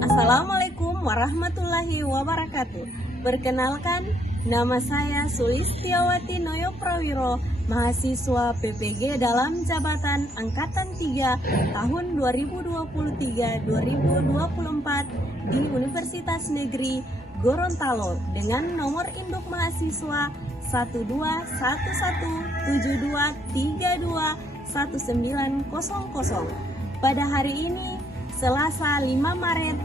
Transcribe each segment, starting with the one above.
Assalamualaikum warahmatullahi wabarakatuh. Perkenalkan, nama saya Sulistiawati Noyo Prawiro, mahasiswa PPG dalam jabatan Angkatan 3 tahun 2023-2024 di Universitas Negeri Gorontalo dengan nomor induk mahasiswa 12172321900. Pada hari ini, Selasa 5 Maret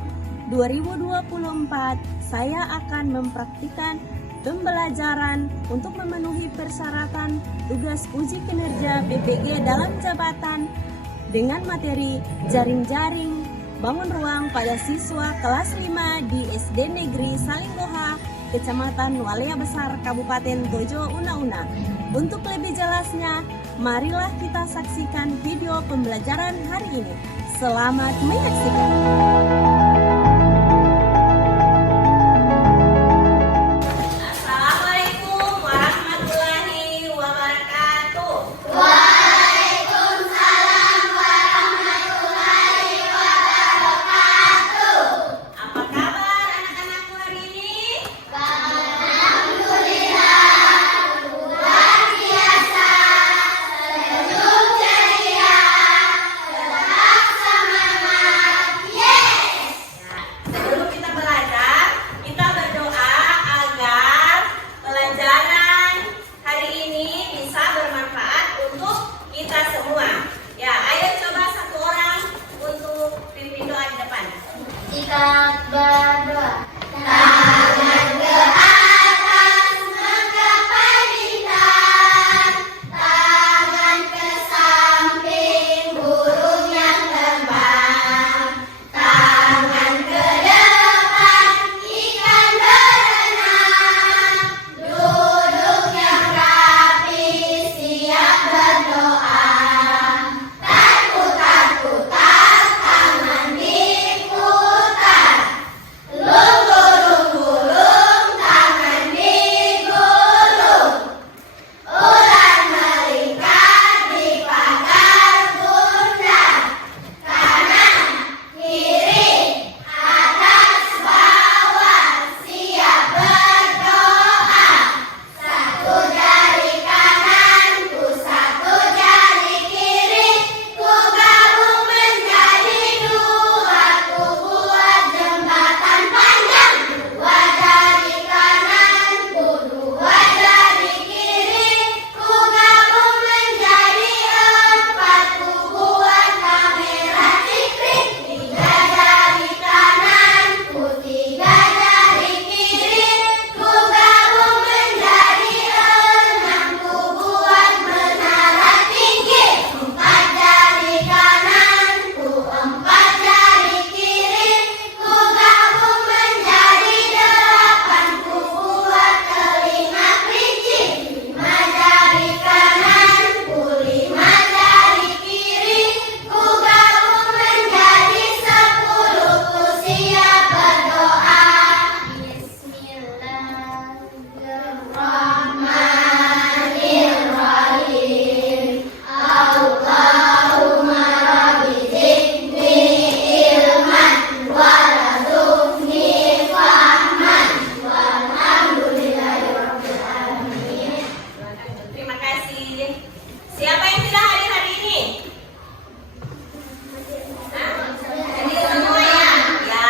2024, saya akan mempraktikkan pembelajaran untuk memenuhi persyaratan tugas uji kinerja PPG dalam jabatan dengan materi jaring-jaring bangun ruang pada siswa kelas 5 di SD Negeri Salinggoha, Kecamatan Walia Besar, Kabupaten Tojo Una-Una. Untuk lebih jelasnya, marilah kita saksikan video pembelajaran hari ini. Selamat menyaksikan. Assalamualaikum warahmatullahi wabarakatuh. Waalaikumsalam warahmatullahi wabarakatuh. Apa kabar anak-anakku hari ini? Alhamdulillah, luar biasa, senyum ceria, tetap semangat, yes! Sebelum kita belajar, kita berdoa agar pelajaran hari ini bisa bermanfaat untuk kita semua. Ya, ayo coba satu orang untuk pimpin doa di depan. Kita berdoa. Tangan ke atas menggapai bintang, tangan ke samping burung yang terbang, tangan ke depan ikan berenang, duduk yang rapi siap berdoa, putar-putar tangan diputar, gulung-gulung tangan digulung, ular melingkar di pagar bundar, kanan, kiri, atas, bawah, siap berdoa. Satu jari kananku, satu jari kiri, ku gabung menjadi dua, ku buat jembatan panjang. Dua jari kananku, dua jari kiri, ku gabung menjadi empat, ku buat kamera ciprit. Tiga jari kananku, tiga jari kiri, ku gabung menjadi enam, ku buat menara tinggi. Empat jari kananku, empat jari kiri, ku gabung menjadi delapan, ku buat telinga kelinci. Lima jari kananku, lima jari kiri, ku gabung menjadi sepuluh, ku siap berdoa. Bismillahirrahmanirrahim. Allahumma rabbi zidni ilman warzuqni fahman. Walhamdulillahirabbil alamin. Terima kasih. Siapa yang tidak hadir hari ini? Hadir semua ya? Ya,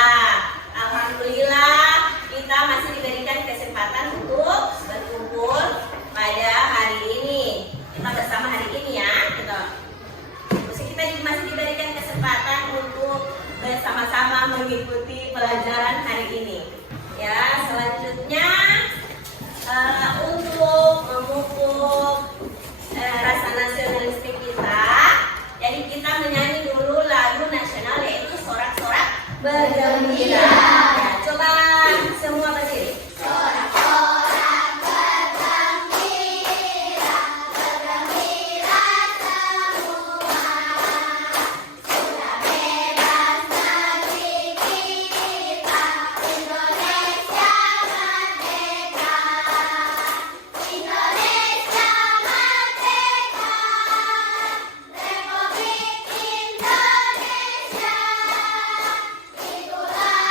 alhamdulillah kita masih diberikan kesempatan untuk berkumpul pada hari ini. Kita bersama hari ini ya, gitu. Terus kita masih diberikan kesempatan untuk bersama-sama mengikuti pelajaran hari ini. Ya, selanjutnya untuk memupuk rasa nasionalisme kita, jadi kita menyanyi dulu lagu nasional yaitu Sorak-Sorak Bergembira. Ya, coba semua berdiri. Sorak-sorak bergembira, bergembira semua. Sudah bebas negeri kita, Indonesia merdeka. Indonesia merdeka, Republik Indonesia. Itulah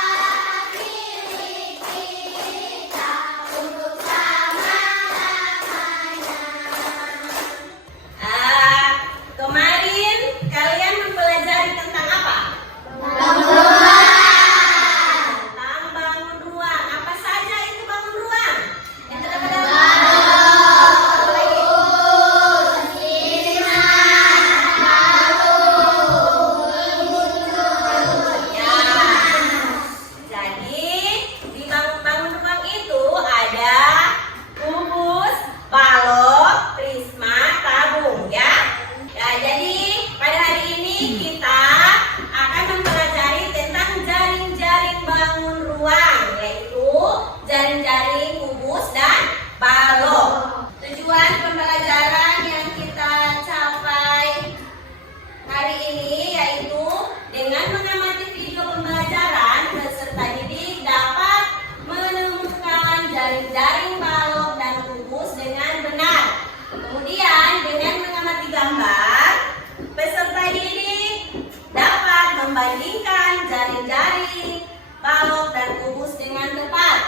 membentangkan jaring-jaring, balok, dan kubus dengan tepat.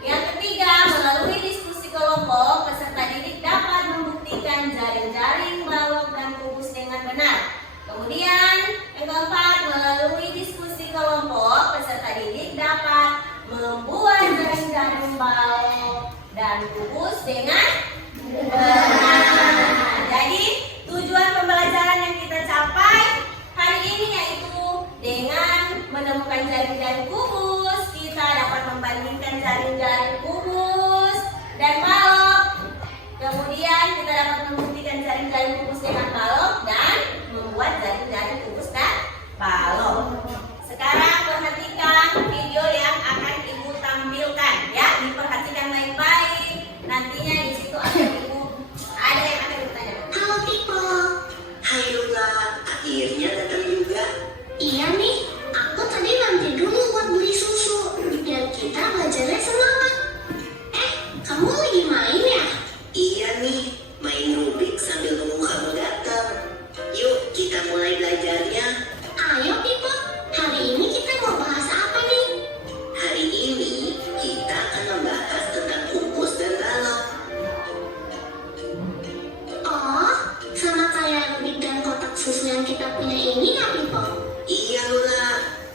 Yang ketiga, melalui diskusi kelompok, peserta didik dapat membuktikan jaring-jaring, balok, dan kubus dengan benar. Kemudian, yang keempat, melalui diskusi kelompok, peserta didik dapat membuat jaring-jaring, balok, dan kubus dengan benar. Jadi, tujuan pembelajaran yang kita capai hari ini yaitu dengan menemukan jaring-jaring kubus, kita dapat membandingkan jaring-jaring kubus dan balok. Kemudian kita dapat membuktikan jaring-jaring kubus dengan balok dan membuat jaring-jaring kubus dan balok. Sekarang perhatikan video yang akan Ibu tampilkan ya, diperhatikan baik-baik. Nantinya di situ ada yang akan bertanya. Halo Pipo. Hai Lula, akhirnya datang juga. Iya nih, aku tadi mampir dulu buat beli susu biar kita belajarnya semangat. Kamu lagi main ya? Iya nih, main Rubik sambil nunggu kamu datang. Yuk kita mulai belajarnya. Ayo Pipo, hari ini kita mau bahas apa nih? Hari ini kita akan membahas tentang kubus dan balok. Oh, sama kayak Rubik dan kotak susu yang kita punya ini ya Pipo? Iya Lula,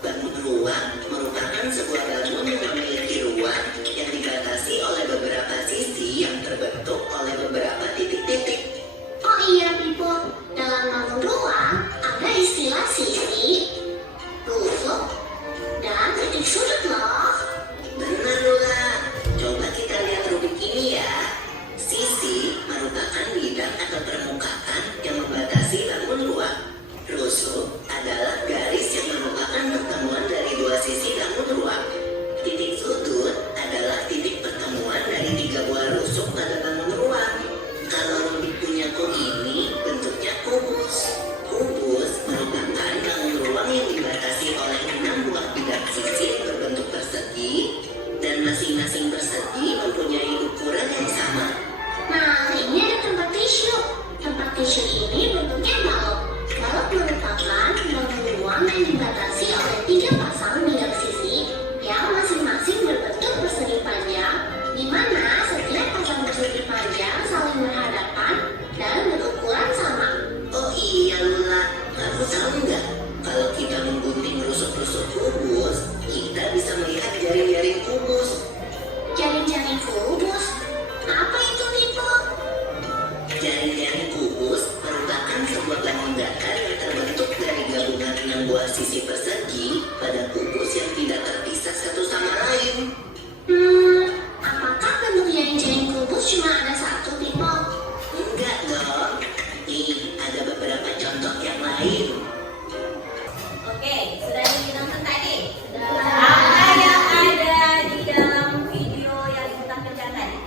bangun ruang merupakan sebuah bangun yang memiliki ruang yang dibatasi oleh beberapa sisi yang terbentuk oleh beberapa titik-titik. Oh iya Pipo, dalam bangun ruang ada istilah sisi, rusuk, dan titik sudut loh. Benar Lula, coba kita lihat Rubik ini ya. Sisi merupakan bidang atau permukaan yang membatasi bangun ruang. Rusuk adalah garis yang merupakan pertemuan dari dua sisi bangun ruang. Titik sudut adalah titik pertemuan dari tiga buah rusuk pada bangun ruang. Kalau Rubik punya kok ini bentuknya kubus. Kubus merupakan bangun ruang yang dibatasi oleh 6 buah bidang sisi berbentuk persegi dan masing-masing persegi mempunyai ukuran yang sama. Nah, ini ada tempat tisu. Tempat tisu ini bentuknya balok. Balok merupakan bangun ruang yang dibatasi oleh 3 pasang bidang sisi yang masing-masing berbentuk persegi panjang, di mana setiap pasang persegi panjang saling berhadapan dan berukuran sama. Oh iya Lula, kamu tahu nggak? Kalau kita menggunting rusuk-rusuk kubus, kita bisa melihat jaring-jaring kubus. Jaring-jaring kubus? Apa itu Pipo? Jaring-jaring kubus merupakan sebuah bangun datar yang terbentuk dari gabungan 6 buah sisi persegi pada kubus yang tidak terpisah satu sama lain. Apakah bentuk jaring-jaring kubus cuma ada satu Pipo? Enggak dong. Nih, ada beberapa contoh yang lain. Oke, sudah ditonton tadi? Apa yang ada di dalam video yang Ibu tampilkan tadi?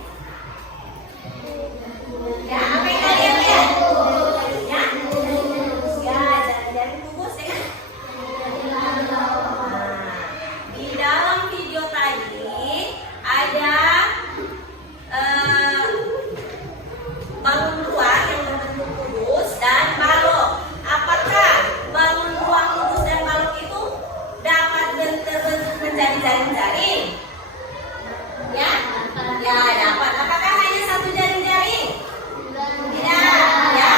Ya, apa yang kalian lihat? Ya? Ya, jaring-jaring kubus ya kan? Nah, di dalam video tadi ada bangun ruang yang berbentuk kubus dan balok. Apakah bangun ruang kubus dan balok itu dapat terbentuk menjadi jaring-jaring? Ya? Ya, dapat. Apakah hanya satu jaring-jaring? Tidak. Ya?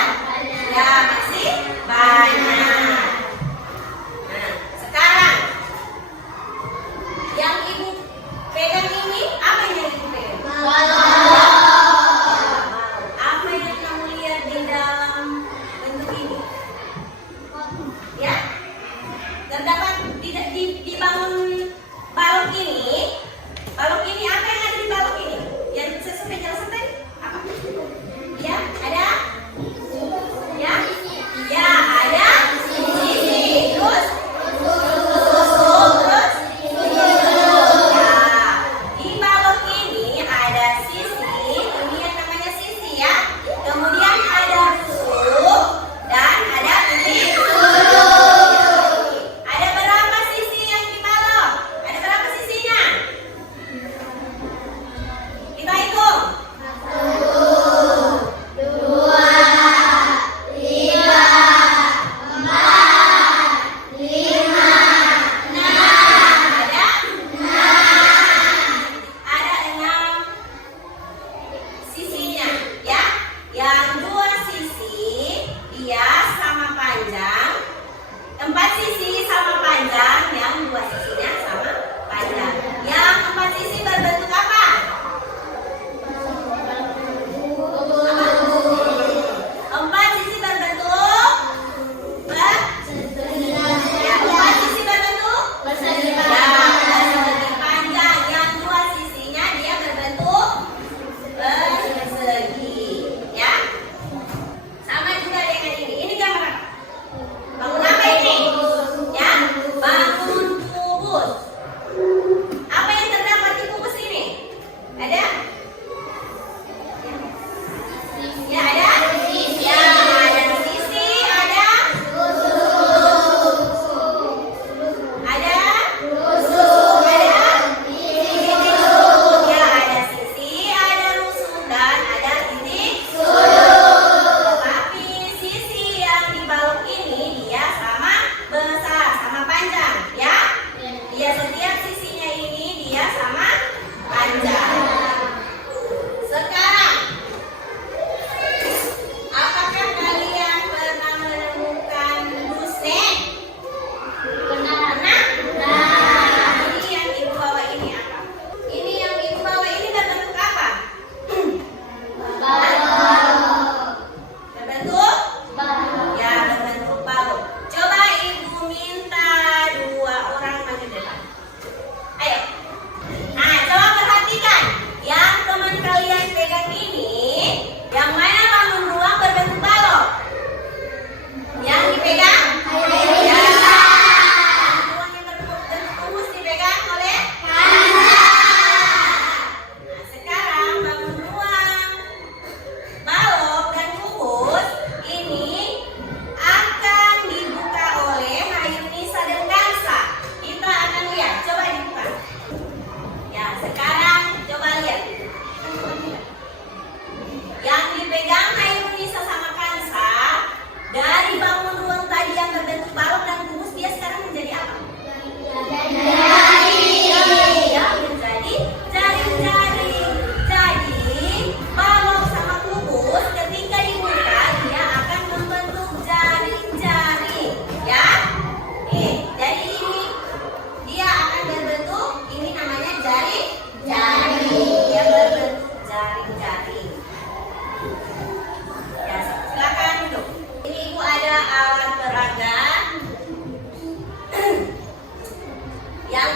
Ya, masih banyak. Nah, sekarang yang Ibu pegang ini, apa yang Ibu pegang? Apa yang kamu lihat di dalam bentuk ini? Ya, terdapat di bangun balok ini. Balok ini apa yang ada di balok ini? Yang saya sampai jelasin tadi apa? Ya, ada? Ya, ya ada. Sisi, terus, terus. Ya, di balok ini ada sisi. Ini yang namanya sisi ya. Kemudian ada rusuk dan ada titik sudut. Ada berapa sisi yang di balok? Ada berapa sisinya?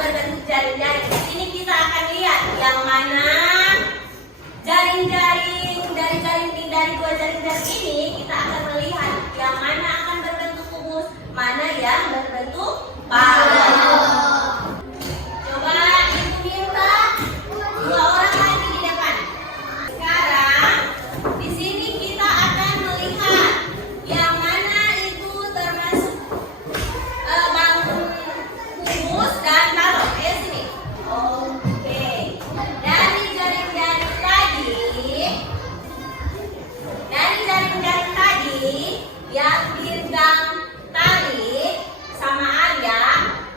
berbentuk jaring-jaring. Di sini kita akan lihat yang mana jaring-jaring dari dua jaring-jaring ini kita akan melihat yang mana akan berbentuk kubus, mana yang berbentuk balon. Coba ibu minta 2 orang lagi di depan. Sekarang di sini kita akan melihat yang mana itu termasuk bangun kubus dan balon. Ayo sini. Oke. Dari jaring-jaring tadi yang dipegang tali sama ayah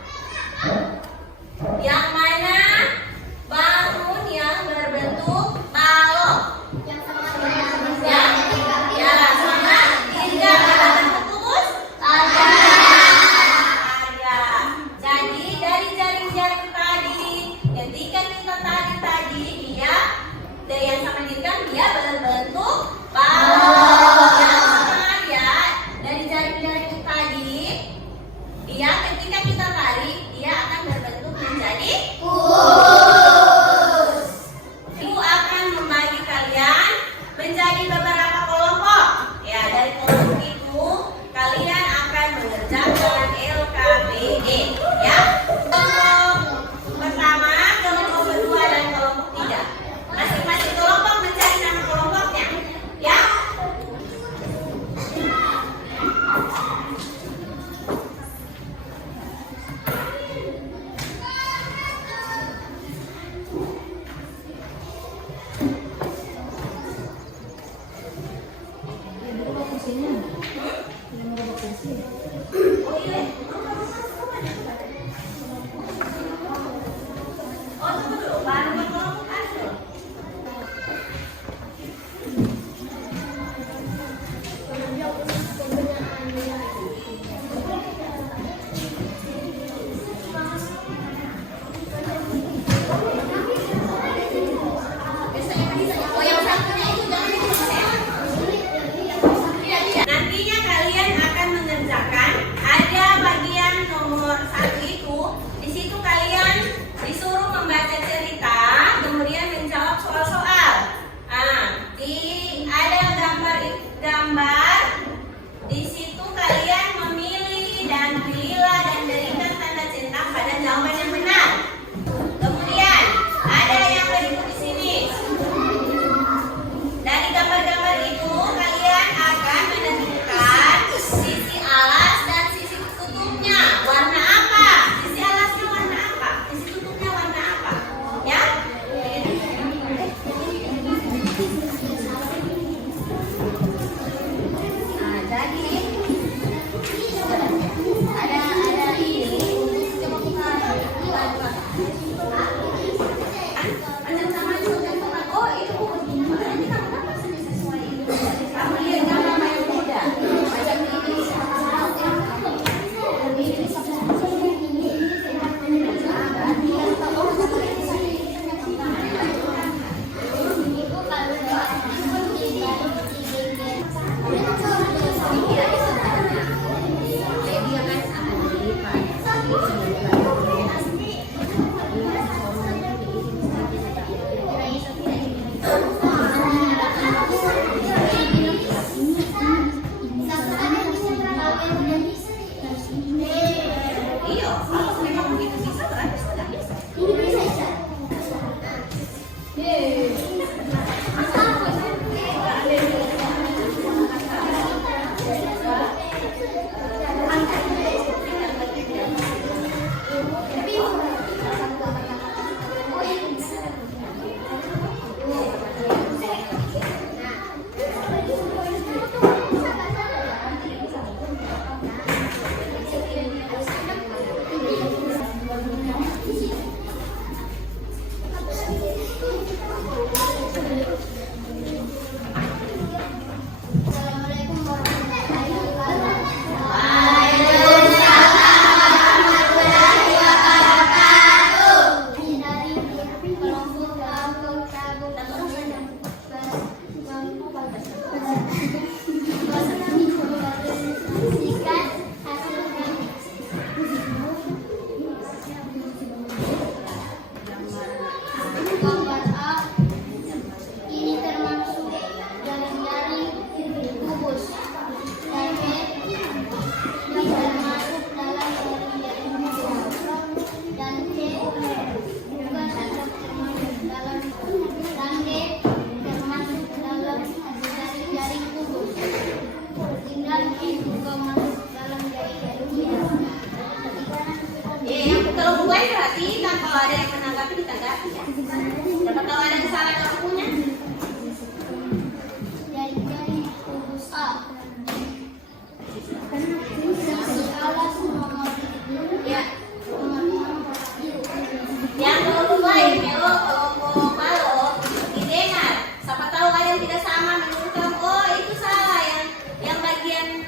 Kalian perhatikan kalau ada yang menanggapi ditanggapi ya. Dapat tahu ada yang salah dalam bukunya? Jari-jari kubus A. Sisi alas nomor Ya. nomor Yang kelompok lain, kelompok balok didengar. Siapa tahu kalian tidak sama menurut kamu. Oh itu salah yang bagian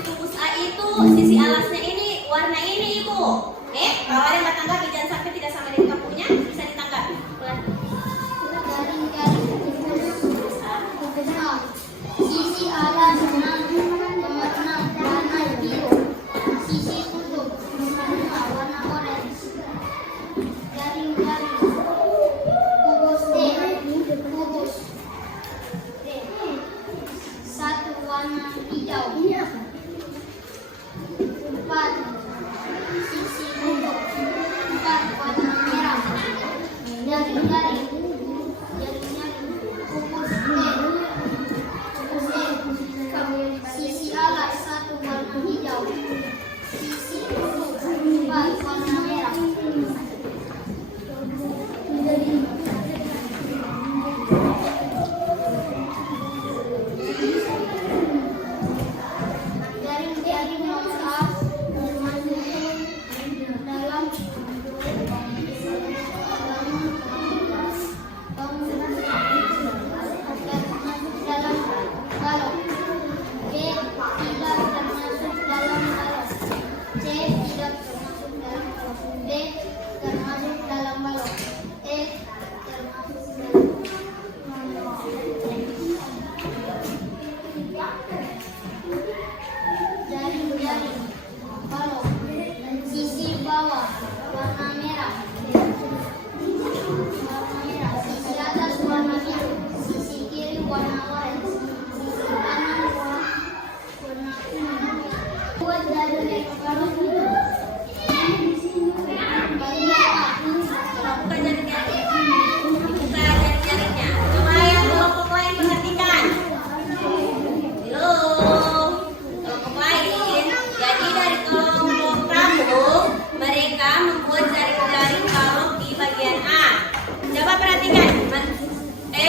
kubus A itu sisi alasnya ini warna ini ibu. Kalau ada yang tanggapi jangan sampai tidak sama dengan kamunya bisa ditanggapi. jari-jari kubus A. Sisi alas nomor 6 warna biru. Sisi kutub nomor 5 warna orange. Jari-jari kubus D. Kubus D. 1 warna hijau. 4 sisi kutub 4 warna merah. Jari-jari kubus D. Sisi alas 1 warna hijau. Sisi kutub 4 warna merah. Jari-jari nomor A masuk dalam balok. B tidak termasuk dalam balok. C tidak termasuk dalam balok. D termasuk dalam balok. E termasuk dalam balok. Jari-jari balok. Sisi bawah warna merah. Sisi atas warna biru. Sisi kiri warna orange. Sisi kanan warna kuning. Buat jari balok itu. Bagian A. Bukan jari-jari. Bukan jari-jarinya. Coba yang kelompok lain perhatikan. Halo. Kelompok lain. Jadi dari kelompok tabung mereka membuat jaring-jaring balok di bagian A. Coba perhatikan.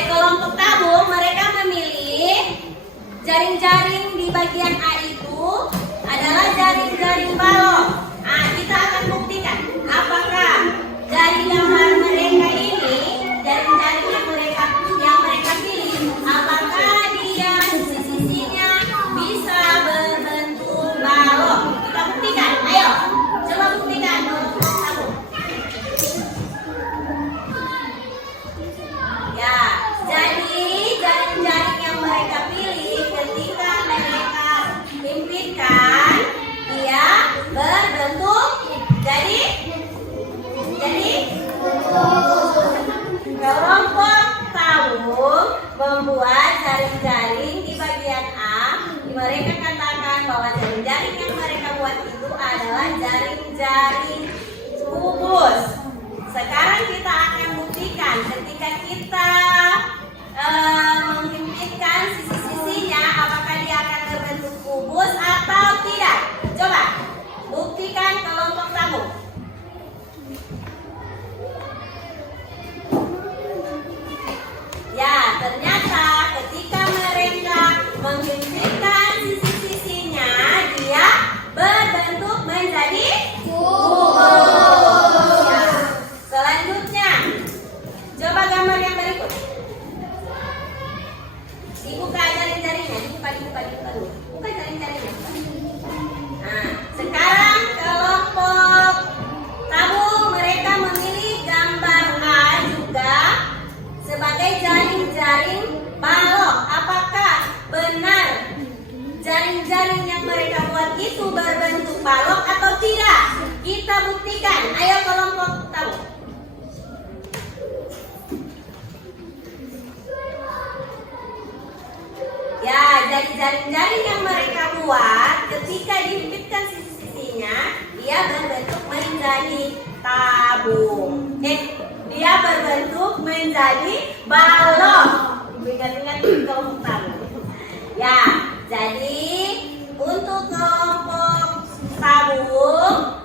Kelompok tabung mereka memilih jaring-jaring di bagian A itu adalah jaring-jaring balok. Nah, kita akan buktikan apakah dari gambar mereka ini, jaring-jaring yang mereka pilih, apakah dia sisi-sisinya bisa berbentuk balok. Kita buktikan. Ayo, coba buktikan kelompok tabung. Ya, jadi jaring-jaring yang mereka pilih ketika mereka himpikan, dia berbentuk jadi kelompok tabung membuat jaring-jaring di bagian A. Mereka katakan bahwa jaring-jaring yang mereka buat itu adalah jaring-jaring kubus. Sekarang kita akan buktikan ketika kita menghimpitkan sisi-sisinya apakah dia akan berbentuk kubus atau tidak. Coba buktikan kelompok tabung. Ya, ternyata ketika mereka menghimpitkan sisi-sisinya dia berbentuk menjadi kubus. Ya. Selanjutnya, coba gambar yang berikut. Dibuka jaring-jaringnya, dibuka dulu. Buka jaring-jaringnya. Nah, sekarang kelompok tabung mereka memilih gambar A juga sebagai jaring-jaring balok. Apakah benar jaring-jaring yang mereka buat itu berbentuk balok atau tidak? Kita buktikan. Ayo kelompok tabung. Ya, jadi jaring-jaring yang mereka buat ketika dihimpitkan sisi-sisinya dia berbentuk menjadi tabung. Dia berbentuk menjadi balok. Ingat-ingat kelompok tabung. Ya, jadi untuk kelompok tabung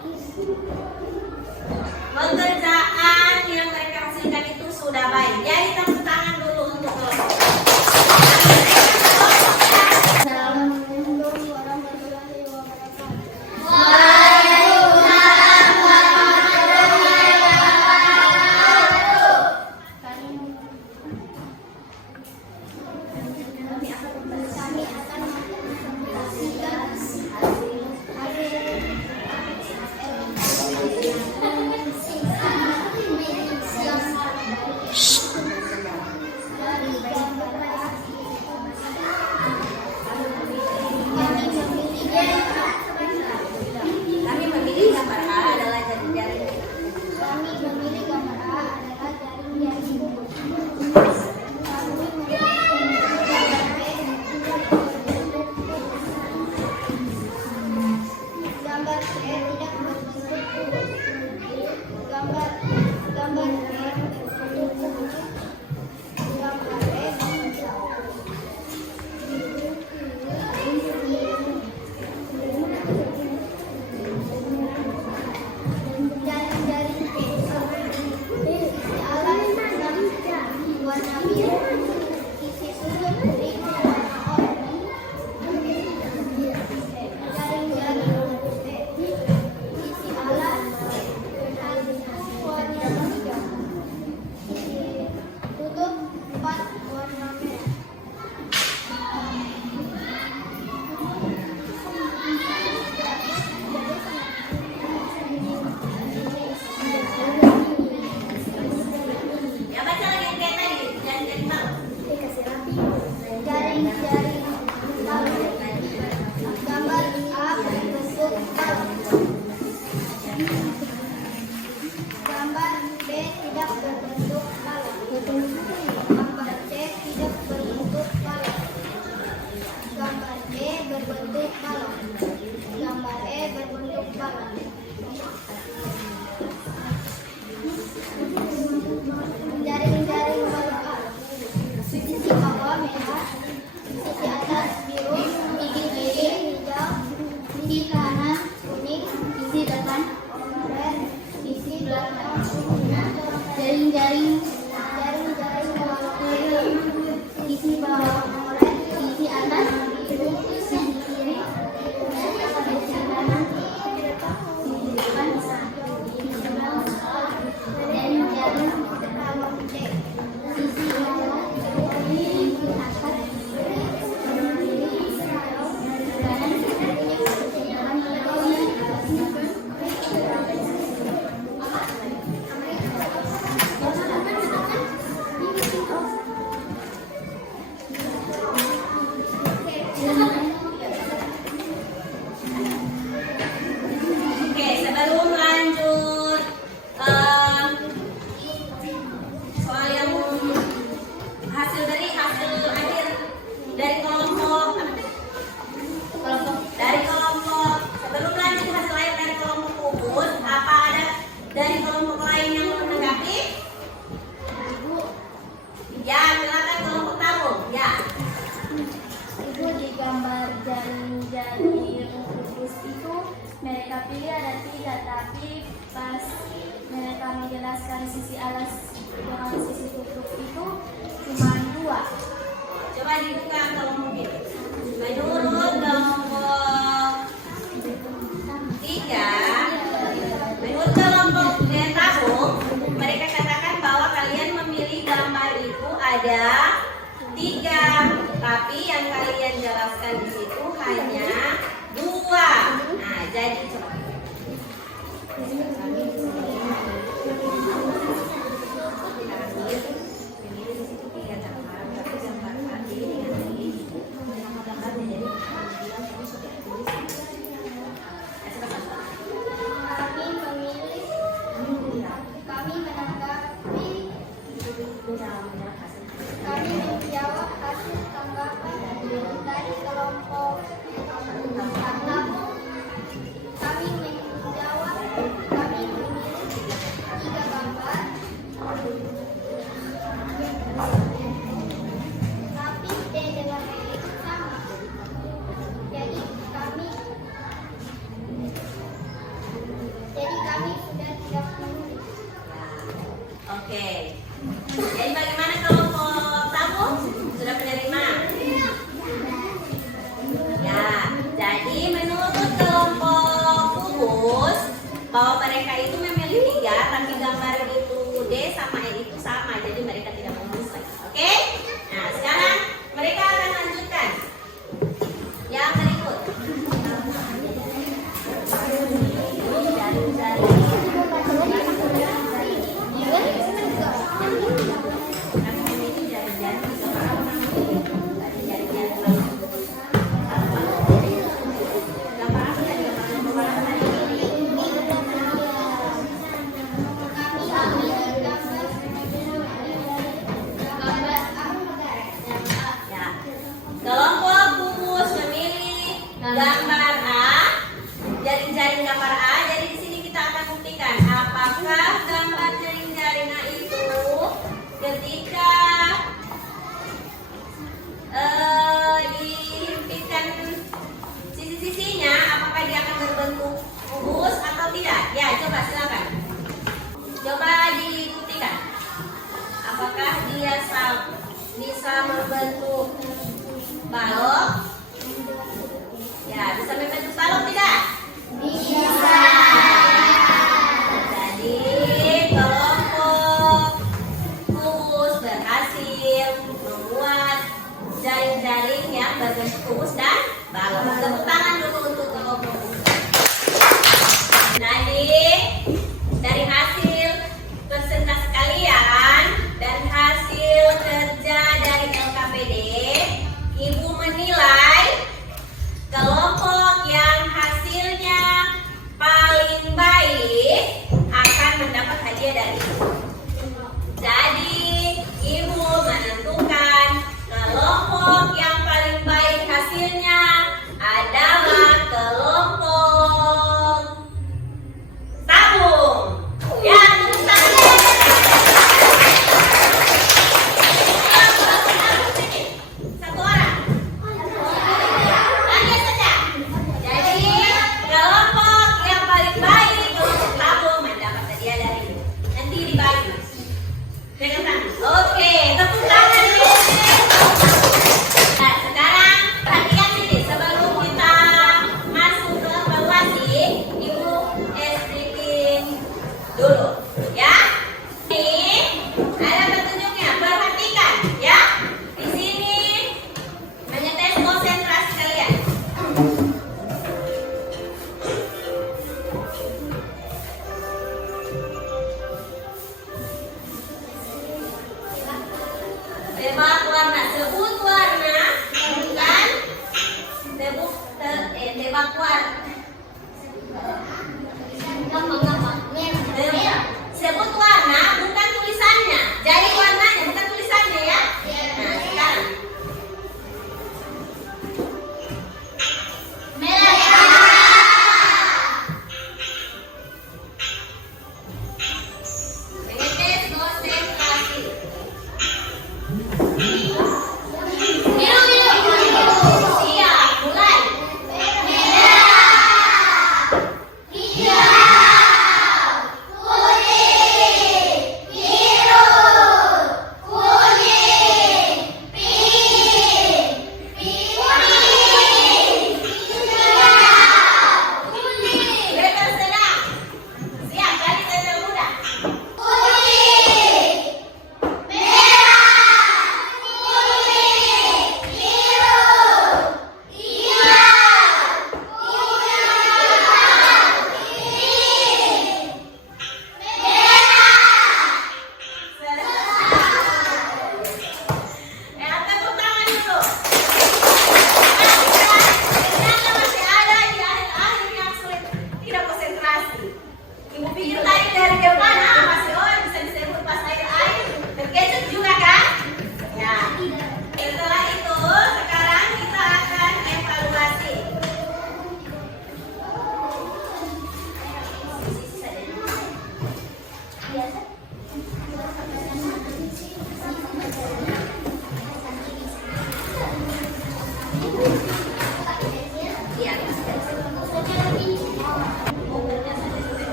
tidak berbentuk balok. Gambar C tidak berbentuk balok. Gambar D berbentuk balok. Gambar E berbentuk balok. Jaring-jaring balok A. Sisi bawah merah, sisi atas biru, sisi kiri hijau, sisi kanan kuning, sisi depan oranye, sisi belakang ungu. Jaring-jaring balok biru, sisi bawah oranye, sisi atas biru, sisi kiri kuning, sisi kanan sisi depan jaring-jaring balok D. Sisi bawah kiri atas Oke, sebelum lanjut soal yang hasil akhir dari kelompok sebelum lanjut hasil akhir dari kelompok kubus, apa ada dari kelompok lain yang menanggapi? Ya, silakan kelompok tamu. Ya. Ibu di gambar jaring kubus itu mereka pilih ada 3, tapi pas mereka menjelaskan sisi alas dengan sisi tutup itu cuma 2. Coba dibuka kelompok ini. Menurut kelompok 3, menurut kelompok tamu, mereka katakan bahwa kalian memilih gambar itu ada 3, tapi yang kalian jelaskan di situ hanya 2. Nah, jadi coba. Kami menjawab hasil tanggapan dari kelompok tamu. Kami menjawab, kami memilih 3 gambar, tapi D dengan E itu sama. Jadi kami sudah tidak menulis. Oke. Jadi bagaimana kelompok tamu? Sudah menerima? Ya, jadi menurut kelompok kubus bahwa mereka itu memilih 3, tapi gambar itu D sama E itu sama, jadi mereka tidak menulis lagi. Oke? Nah, sekarang mereka akan lanjutkan yang berikut. Kelompok kubus memilih gambar A, jaring-jaring gambar A. Jadi di sini kita akan buktikan apakah gambar jaring-jaring A itu ketika dihempitkan sisi-sisinya, apakah dia akan berbentuk kubus atau tidak? Ya, coba silakan. Coba dibuktikan. Apakah dia bisa membentuk balok? Ya, bisa membentuk balok tidak? Bisa. Jadi kelompok kubus berhasil membuat jaring-jaring yang berbentuk kubus dan balok. Tepuk tangan dulu untuk kelompok kubus. Jadi dari hasil presentasi kalian dan hasil kerja dari LKPD, Ibu menilai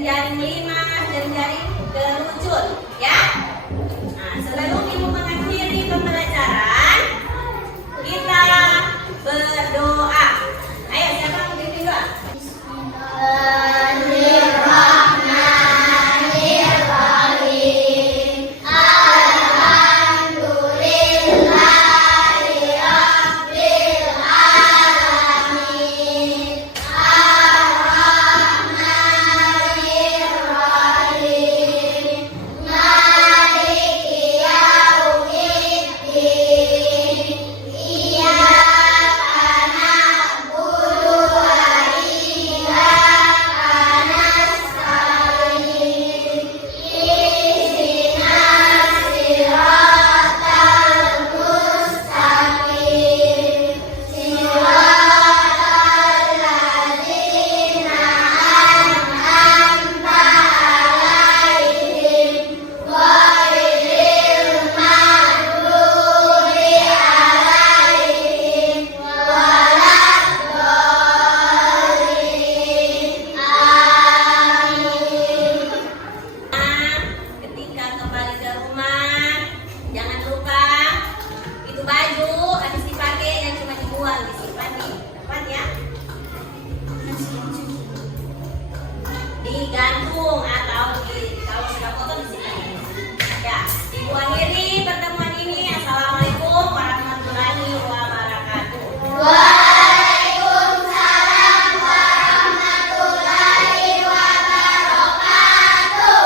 jaring-jaring limas, jaring-jaring gerucut, ya.